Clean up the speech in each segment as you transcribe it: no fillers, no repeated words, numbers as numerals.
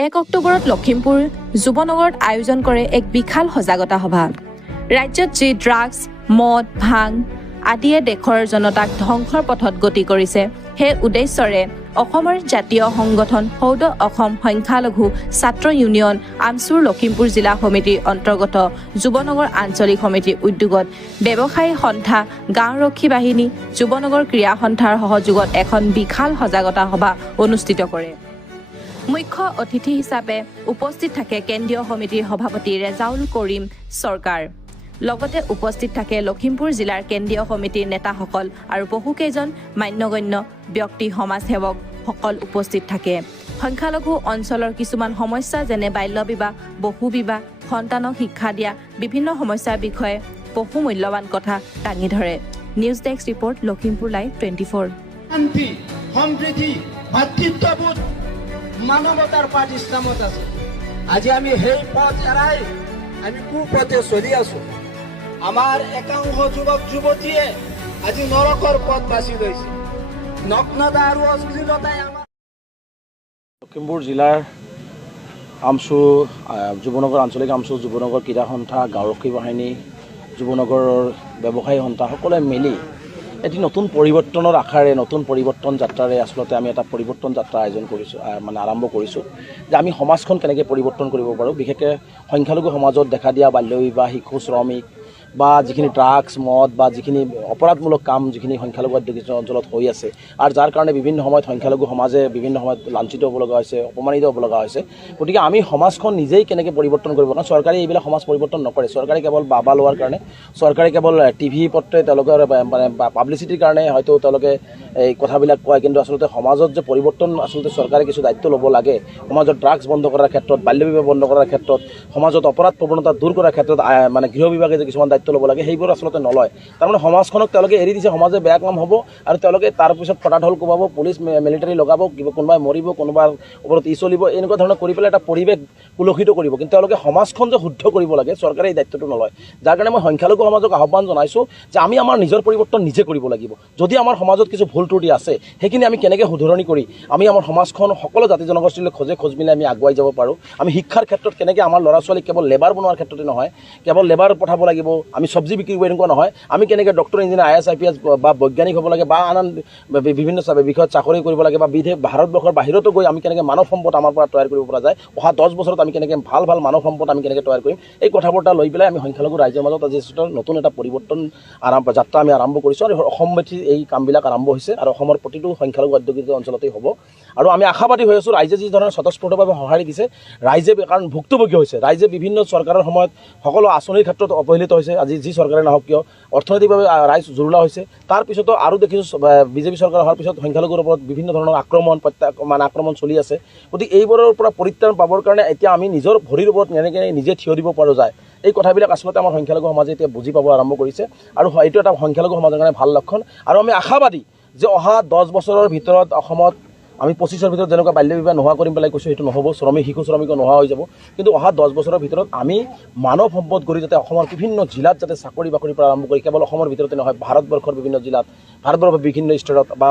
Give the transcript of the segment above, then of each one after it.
1 অক্টোবৰত লখিমপুৰ যুৱনগৰত আয়োজন কৰে এক বিশাল সজাগতা সভা। ৰাজ্যত যি ড্ৰাগছ, মদ, ভাং আদিয়ে দেশৰ জনতাক ধ্বংসৰ পথত গতি কৰিছে, সেই উদ্দেশ্যৰে অসমৰ জাতীয় সংগঠন সৌদ অসম সংখ্যালঘু ছাত্ৰ ইউনিয়ন আমচুৰ লখিমপুৰ জিলা সমিতিৰ অন্তৰ্গত যুৱনগৰ আঞ্চলিক সমিতিৰ উদ্যোগত ব্যৱসায়ী সন্থা, গাঁওৰক্ষী বাহিনী, যুৱনগৰ ক্ৰীড়া সন্থাৰ সহযোগত এখন বিশাল সজাগতা সভা অনুষ্ঠিত কৰে। মুখ্য অতিথি হিচাপে উপস্থিত থাকে কেন্দ্ৰীয় সমিতিৰ সভাপতি ৰেজাউল কৰিম চৰকাৰ। লগতে উপস্থিত থাকে লখিমপুৰ জিলাৰ কেন্দ্ৰীয় সমিতিৰ নেতাসকল আৰু বহুকেইজন মান্যগণ্য ব্যক্তি, সমাজসেৱক সকল উপস্থিত থাকে। সংখ্যালঘু অঞ্চলৰ কিছুমান সমস্যা যেনে বাল্য বিবাহ, বহু বিবাহ, সন্তানক শিক্ষা দিয়া বিভিন্ন সমস্যাৰ বিষয়ে বহু মূল্যৱান কথা দাঙি ধৰে। News desk report, Lakhimpur live 24। শান্তি, সমৃদ্ধি, ভাতৃত্ববোধ, মানৱতাৰ পাঠ ইছলামত আছে। আজি আমি সেই পথ এৰাই আমি কুপথে চলি আছো। আমাৰ একাংশ যুৱক যুৱতীয়ে আজি নৰকৰ পথ বাছি লৈছে। নগ্নতা আৰু অশ্লীলতাই আমাৰ লখিমপুৰ জিলাৰ আমচু যুৱনগৰ আঞ্চলিক আমচু, যুৱনগৰ ক্ৰীড়া সন্থা, গাঁওৰক্ষী বাহিনী, যুৱনগৰৰ ব্যৱসায়ী সন্থা সকলোৱে মিলি এটি নতুন পৰিৱৰ্তনৰ আশাৰে, নতুন পৰিৱৰ্তন যাত্ৰাৰে আচলতে আমি এটা পৰিৱৰ্তন যাত্ৰা আয়োজন কৰিছোঁ, আৰম্ভ কৰিছোঁ যে আমি সমাজখন কেনেকৈ পৰিৱৰ্তন কৰিব পাৰোঁ। বিশেষকৈ সংখ্যালঘু সমাজত দেখা দিয়া বাল্য বিবাহ, শিশু শ্ৰমিক বা যিখিনি ড্ৰাগছ, মদ বা যিখিনি অপৰাধমূলক কাম যিখিনি সংখ্যালঘু অঞ্চলত হৈ আছে আৰু যাৰ কাৰণে বিভিন্ন সময়ত সংখ্যালঘু সমাজে বিভিন্ন সময়ত লাঞ্ছিত হ'ব লগা হৈছে, অপমানিত হ'ব লগা হৈছে। গতিকে আমি সমাজখন নিজেই কেনেকৈ পৰিৱৰ্তন কৰিব পাৰোঁ। চৰকাৰে এইবিলাক সমাজ পৰিৱৰ্তন নকৰে। চৰকাৰে কেৱল বাবা লোৱাৰ কাৰণে, চৰকাৰে কেৱল টিভি পত্ৰে তেওঁলোকৰ মানে পাব্লিচিটিৰ কাৰণে হয়তো তেওঁলোকে এই কথাবিলাক কয়, কিন্তু আচলতে সমাজত যে পৰিৱৰ্তন আচলতে চৰকাৰে কিছু দায়িত্ব ল'ব লাগে। সমাজত ড্ৰাগছ বন্ধ কৰাৰ ক্ষেত্ৰত, বাল্য বিবাহ বন্ধ কৰাৰ ক্ষেত্ৰত, সমাজত অপৰাধ প্ৰৱণতা দূৰ কৰাৰ ক্ষেত্ৰত মানে গৃহ বিভাগে যে কিছুমান দায়িত্ব ল'ব লাগে, সেইবোৰ আচলতে নলয়। তাৰমানে সমাজখনক তেওঁলোকে এৰি দিছে, সমাজে বেয়া কাম হ'ব আৰু তেওঁলোকে তাৰপিছত ফটাঢল কোবাব, পুলিচ মিলিটাৰী লগাব, কোনোবাই মৰিব, কোনোবাৰ ওপৰত চলিব, এনেকুৱা ধৰণৰ কৰি পেলাই এটা পৰিৱেশ কুলসিত কৰিব। কিন্তু তেওঁলোকে সমাজখন যে শুদ্ধ কৰিব লাগে, চৰকাৰে এই দায়িত্বটো নলয়। যাৰ কাৰণে মই সংখ্যালঘু সমাজক আহ্বান জনাইছোঁ যে আমি আমাৰ নিজৰ পৰিৱৰ্তন নিজে কৰিব লাগিব। যদি আমাৰ সমাজত কিছু ভুল ত্ৰুটি আছে, সেইখিনি আমি কেনেকৈ শুধৰণি কৰি আমি আমাৰ সমাজখন সকলো জাতি জনগোষ্ঠীলৈ খোজ মিলাই আমি আগুৱাই যাব পাৰোঁ। আমি শিক্ষাৰ ক্ষেত্ৰত কেনেকৈ আমাৰ ল'ৰা ছোৱালীক কেৱল লেবাৰ বনোৱাৰ ক্ষেত্ৰতে নহয়, কেৱল লেবাৰ পঠাব লাগিব, আমি চব্জি বিক্ৰী কৰিব এনেকুৱা নহয়, আমি কেনেকৈ ডক্টৰ, ইঞ্জিনিয়াৰ, IAS IPS বা বৈজ্ঞানিক হ'ব লাগে বা আন বিভিন্ন বিষয়ত চাকৰি কৰিব লাগে বা ভাৰতবৰ্ষৰ বাহিৰতো গৈ আমি কেনেকৈ মানৱ সম্পদ আমাৰ পৰা তৈয়াৰ কৰিব পৰা যায়, অহা 10 বছৰত আমি কেনেকৈ ভাল মানৱ সম্পদ আমি কেনেকৈ তৈয়াৰ কৰিম, এই কথা বতৰা লৈ পেলাই আমি সংখ্যালঘু ৰাইজৰ মাজত আজি নতুন এটা পৰিৱৰ্তন যাত্ৰা আমি আৰম্ভ কৰিছোঁ। আৰু অসমবাসীৰ এই কামবিলাক আৰম্ভ হৈছে আৰু অসমৰ প্ৰতিটো সংখ্যালঘু অধ্যুষিত অঞ্চলতেই হ'ব। আৰু আমি আশাবাদী হৈ আছোঁ, ৰাইজে যি ধৰণৰ স্বতঃস্ফূৰ্তভাৱে সঁহাৰি দিছে, ৰাইজে কাৰণ ভুক্তভোগী হৈছে, ৰাইজে বিভিন্ন চৰকাৰৰ সময়ত সকলো আঁচনিৰ ক্ষেত্ৰত অৱহেলিত হৈছে। আজি যি চৰকাৰে নহওক কিয় অৰ্থনৈতিকভাৱে ৰাইজ জুৰুলা হৈছে। তাৰপিছতো আৰু দেখিছোঁ বিজেপি চৰকাৰ অহাৰ পিছত সংখ্যালঘুৰ ওপৰত বিভিন্ন ধৰণৰ আক্ৰমণ চলি আছে। গতিকে এইবোৰৰ পৰা পৰিত্ৰাণ পাবৰ কাৰণে এতিয়া আমি নিজৰ ভৰিৰ ওপৰত কেনেকৈ নিজে থিয় দিব পৰা যায়, এই কথাবিলাক আচলতে আমাৰ সংখ্যালঘু সমাজে এতিয়া বুজি পাব আৰম্ভ কৰিছে আৰু এইটো এটা সংখ্যালঘু সমাজৰ কাৰণে ভাল লক্ষণ। আৰু আমি আশাবাদী যে অহা 10 বছৰৰ ভিতৰত অসমত আমি 25ৰ ভিতৰত যেনেকুৱা বাল্য বিবাহ নোহোৱা কৰিম পেলাই কৈছোঁ, সেইটো নহ'ব। শিশু শ্ৰমিকো নোহোৱা হৈ যাব। কিন্তু অহা 10 বছৰৰ ভিতৰত আমি মানৱ সম্পদ গঢ়ি যাতে অসমৰ বিভিন্ন জিলাত যাতে চাকৰি বাকৰিৰ পৰা আৰম্ভ কৰি কেৱল অসমৰ ভিতৰতে নহয়, ভাৰতবৰ্ষৰ বিভিন্ন জিলাত, ভাৰতবৰ্ষৰ বিভিন্ন ষ্টেটত বা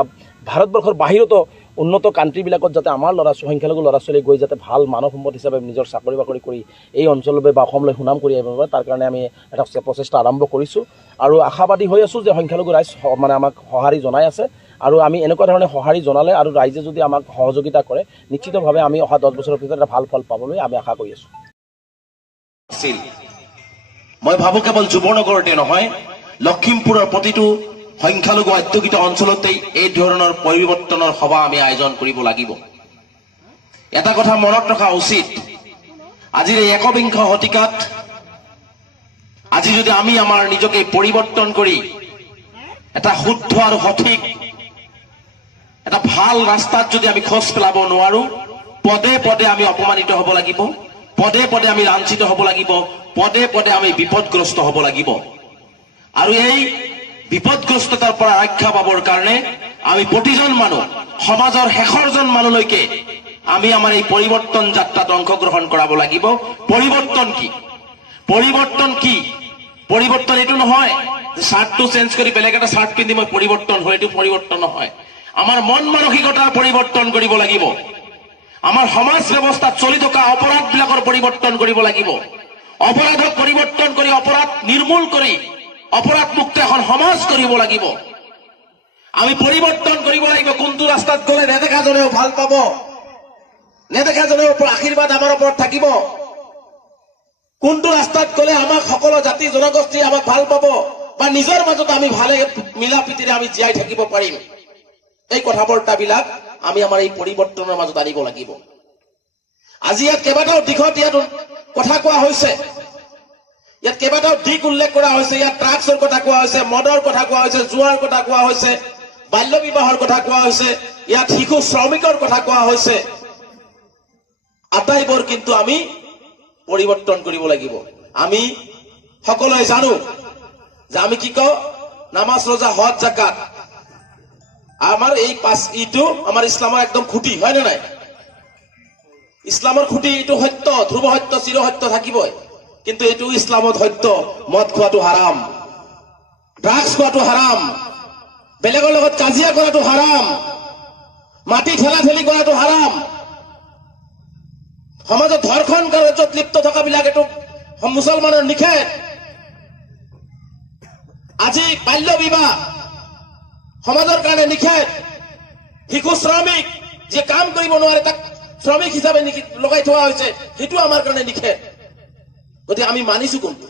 ভাৰতবৰ্ষৰ বাহিৰতো উন্নত কাণ্ট্ৰিবিলাকত যাতে আমাৰ সংখ্যালঘু ল'ৰা ছোৱালী গৈ যাতে ভাল মানৱ সম্পদ হিচাপে নিজৰ চাকৰি বাকৰি কৰি এই অঞ্চললৈ বা অসমলৈ সুনাম কৰি আহিব পাৰে, তাৰ কাৰণে আমি এটা প্ৰচেষ্টা আৰম্ভ কৰিছোঁ। আৰু আশাবাদী হৈ আছোঁ যে সংখ্যালঘু ৰাইজ মানে আমাক সঁহাৰি জনাই আছে। আৰু আমি এনেকুৱা ধৰণে সঁহাৰি জনালে আৰু ৰাইজে যদি আমাক সহযোগিতা কৰে, নিশ্চিতভাৱে আমি অহা 10 বছৰৰ ভিতৰত এটা ভাল ফল পাবলৈ আমি আশা কৰি আছোঁ। মই ভাবোঁ কেৱল যুৱনগৰতে নহয়, লখিমপুৰৰ প্ৰতিটো সংখ্যালঘু অধ্যুষিত অঞ্চলতেই এই ধৰণৰ পৰিৱৰ্তনৰ সভা আমি আয়োজন কৰিব লাগিব। এটা কথা মনত ৰখা উচিত, আজিৰ এই একবিংশ শতিকাত আজি যদি আমি আমাৰ নিজকে পৰিৱৰ্তন কৰি এটা শুদ্ধ আৰু সঠিক এটা ভাল ৰাস্তাত যদি আমি খোজ পেলাব নোৱাৰো, পদে পদে আমি অপমানিত হ'ব লাগিব, পদে পদে আমি লাঞ্ছিত হ'ব লাগিব, পদে পদে আমি বিপদগ্ৰস্ত হ'ব লাগিব। আৰু এই বিপদগ্ৰস্ততাৰ পৰা ৰক্ষা পাবৰ কাৰণে আমি প্ৰতিজন মানুহ, সমাজৰ শেষৰজন মানুহলৈকে আমি আমাৰ এই পৰিৱৰ্তন যাত্ৰাত অংশগ্ৰহণ কৰাব লাগিব। পৰিৱৰ্তন কি? পৰিৱৰ্তন এইটো নহয় যে শ্বাৰ্টটো চেঞ্জ কৰি বেলেগ এটা শ্বাৰ্ট পিন্ধি মই পৰিৱৰ্তন হয়, এইটো পৰিৱৰ্তন নহয়। আমাৰ মন মানসিকতাৰ পৰিৱৰ্তন কৰিব লাগিব। আমাৰ সমাজ ব্যৱস্থাত চলি থকা অপৰাধবিলাকৰ পৰিৱৰ্তন কৰিব লাগিব। অপৰাধক পৰিৱৰ্তন কৰি অপৰাধ নিৰ্মূল কৰি অপৰাধ মুক্ত এখন সমাজ কৰিব লাগিব। আমি পৰিৱৰ্তন কৰিব লাগিব। কোনটো ৰাস্তাত গ'লে নেদেখাজনেও ভাল পাব, নেদেখাজনেও আশীৰ্বাদ আমাৰ ওপৰত থাকিব, কোনটো ৰাস্তাত গ'লে আমাক সকলো জাতি জনগোষ্ঠীয়ে আমাক ভাল পাব বা নিজৰ মাজত আমি ভালে মিলা প্ৰীতিৰে আমি জীয়াই থাকিব পাৰিম, এই কথা বাৰ্তাবিলাক আমি আমাৰ এই পৰিৱৰ্তনৰ মাজত আনিব লাগিব। আজি ইয়াত কেইবাটাও দিশত ইয়াত কথা কোৱা হৈছে, ইয়াত কেইবাটাও দিশ উল্লেখ কৰা হৈছে। ইয়াত ড্ৰাগছৰ কথা কোৱা হৈছে, মদৰ কথা কোৱা হৈছে, জুৱাৰ কথা কোৱা হৈছে, বাল্য বিবাহৰ কথা কোৱা হৈছে, ইয়াত শিশু শ্ৰমিকৰ কথা কোৱা হৈছে। আটাইবোৰ কিন্তু আমি পৰিৱৰ্তন কৰিব লাগিব। আমি সকলোৱে জানো যে আমি কি কওঁ, নামাজ ৰোজা হজ জাকাত আমাৰ এই ইটো আমাৰ ইছলামৰ একদম খুঁটি, হয় নে নাই? ইছলামৰ খুঁটি এইটো সত্য, ধ্ৰুৱ সত্য, চিৰ সত্য থাকিবই। কিন্তু এইটো ইছলামত সত্য, মদ খোৱাটো হাৰাম, ড্ৰাগছ খোৱাটো হাৰাম, বেলেগৰ লগত কাজিয়া কৰাটো হাৰাম, মাটি ঠেলাঠেলি কৰাটো হাৰাম, সমাজত ধৰ্ষণ কাৰ্যত লিপ্ত থকাবিলাক এইটো মুছলমানৰ নিষেধ। আজি বাল্য বিবাহ সমাজৰ কাৰণে নিষেধ। শিশু শ্ৰমিক যে কাম কৰিব নোৱাৰে তাক শ্ৰমিক হিচাপে লগাই থোৱা হৈছে, সেইটো আমাৰ কাৰণে নিষেধ। গতিকে আমি মানিছো কোনটো?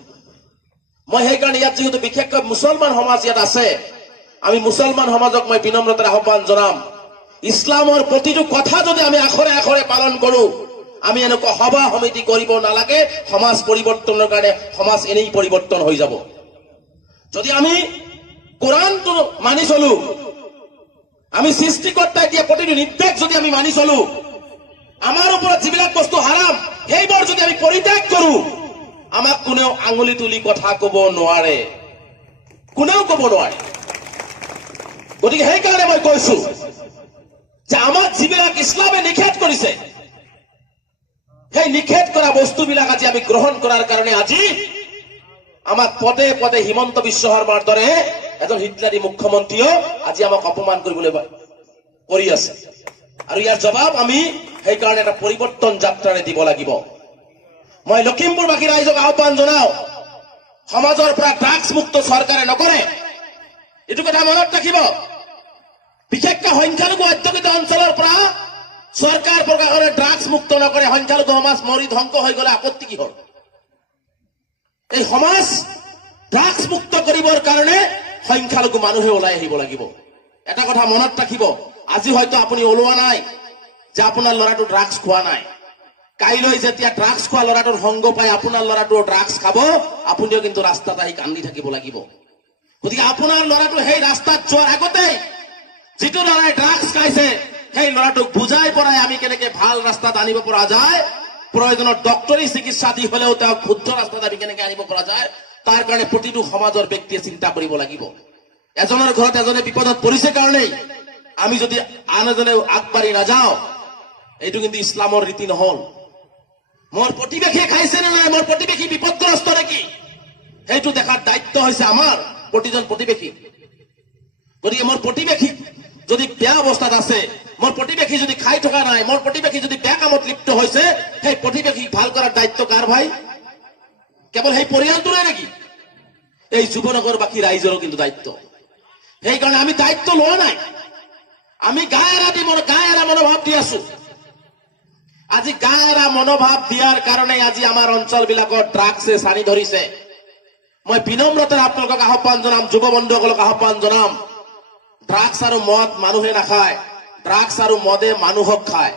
মই সেইকাৰণে ইয়াত যিহেতু বিশেষকৈ মুছলমান সমাজ ইয়াত আছে, আমি মুছলমান সমাজক মই বিনম্ৰতাৰে আহ্বান জনাম, ইছলামৰ প্ৰতিটো কথা যদি আমি আখৰে আখৰে পালন কৰো, আমি এনেকুৱা সভা সমিতি কৰিব নালাগে। সমাজ পৰিৱৰ্তনৰ কাৰণে সমাজ এনেই পৰিৱৰ্তন হৈ যাব। যদি আমি কোৰআনটো মানি চলো, আমি সৃষ্টিকৰ্তাই দিয়া প্ৰতিটো নিৰ্দেশ যদি আমি মানি চলো, আমাৰ ওপৰত যিবিলাক বস্তু হাৰাম সেইবোৰ যদি আমি পৰিত্যাগ কৰো, আমাক কোনেও আঙুলি তুলি কথা কব নোৱাৰে, কোনেও কব নোৱাৰে। গতিকে সেইকাৰণে মই কৈছো যে আমাক যিবিলাক ইছলামে নিষেধ কৰিছে, সেই নিষেধ কৰা বস্তুবিলাক আজি আমি গ্ৰহণ কৰাৰ কাৰণে আজি আমাক পদে পদে হিমন্ত বিশ্ব শৰ্মাৰ দৰে এজন হিটলাৰী মুখ্যমন্ত্ৰীও আজি আমাক অপমান কৰিবলৈ কৰি আছে। আৰু ইয়াৰ জবাব আমি সেইকাৰণে এটা পৰিৱৰ্তন যাত্ৰাৰে দিব লাগিব। মই লখিমপুৰবাসী ৰাইজক আহ্বান জনাও, সমাজৰ পৰা ড্ৰাগছ মুক্ত চৰকাৰে নকৰে, এইটো কথা মনত ৰাখিব। বিশেষকৈ সংখ্যালঘু অধ্যুষিত অঞ্চলৰ পৰা চৰকাৰ প্ৰশাসনে ড্ৰাগছ মুক্ত নকৰে, সংখ্যালঘু সমাজ মৰি ধ্বংস হৈ গলে আপত্তি কি হ'ল? এই সমাজ ড্ৰাগছ মুক্ত কৰিবৰ কাৰণে সংখ্যালঘু মানুহে ওলাই আহিব লাগিব। এটা কথা মনত ৰাখিব, আজি হয়তো আপুনি ওলোৱা নাই যে আপোনাৰ ল'ৰাটো ড্ৰাগছ খোৱা নাই, কাইলৈ যেতিয়া ড্ৰাগছ খোৱা ল'ৰাটোৰ সংগ পাই আপোনাৰ ল'ৰাটো ড্ৰাগছ খাব, আপুনিও কিন্তু ৰাস্তাত আহি কান্দি থাকিব লাগিব। গতিকে আপোনাৰ ল'ৰাটো সেই ৰাস্তাত যোৱাৰ আগতেই যিটো ল'ৰাই ড্ৰাগছ খাইছে সেই ল'ৰাটোক বুজাই পৰাই আমি কেনেকে ভাল ৰাস্তাত আনিব পৰা যায়, প্ৰয়োজনত ডক্টৰী চিকিৎসা দি হলেও তেওঁক শুদ্ধ ৰাস্তাত আমি কেনেকে আনিব পৰা যায়, তাৰ কাৰণে প্ৰতিটো সমাজৰ ব্যক্তিয়ে চিন্তা কৰিব লাগিব। এজনৰ ঘৰত এজনে বিপদত পৰিছে কাৰণেই আমি যদি আন এজনে আগবাঢ়ি নাযাওঁ, এইটো কিন্তু ইছলামৰ ৰীতি নহল। মোৰ প্ৰতিবেশীয়ে খাইছে নে নাই, মোৰ প্ৰতিবেশী বিপদগ্ৰস্ত নেকি, সেইটো দেখাৰ দায়িত্ব হৈছে আমাৰ প্ৰতিজন প্ৰতিবেশী। গতিকে মোৰ প্ৰতিবেশী যদি বেয়া অৱস্থাত আছে, মোৰ প্ৰতিবেশী যদি খাই থকা নাই, মোৰ প্ৰতিবেশী যদি বেয়া কামত লিপ্ত হৈছে, সেই প্ৰতিবেশীক ভাল কৰাৰ দায়িত্ব কাৰ ভাই? কেৱল সেই পৰিয়ালটোৰে নেকি? এই যুৱনগৰবাসী ৰাইজৰো কিন্তু দায়িত্ব। সেইকাৰণে আমি দায়িত্ব লোৱা নাই, আমি গা এৰা মনোভাৱ দি আছো। আজি গা এৰা মনোভাৱ দিয়াৰ কাৰণে আজি আমাৰ অঞ্চল বিলাকত ড্ৰাগছে চানি ধৰিছে। মই বিনম্ৰতাৰে আপোনালোকক আহ্বান জনাম, যুৱ বন্ধুসকলক আহ্বান জনাম, ড্ৰাগছ আৰু মদ মানুহে নাখায়, ড্ৰাগছ আৰু মদে মানুহক খায়।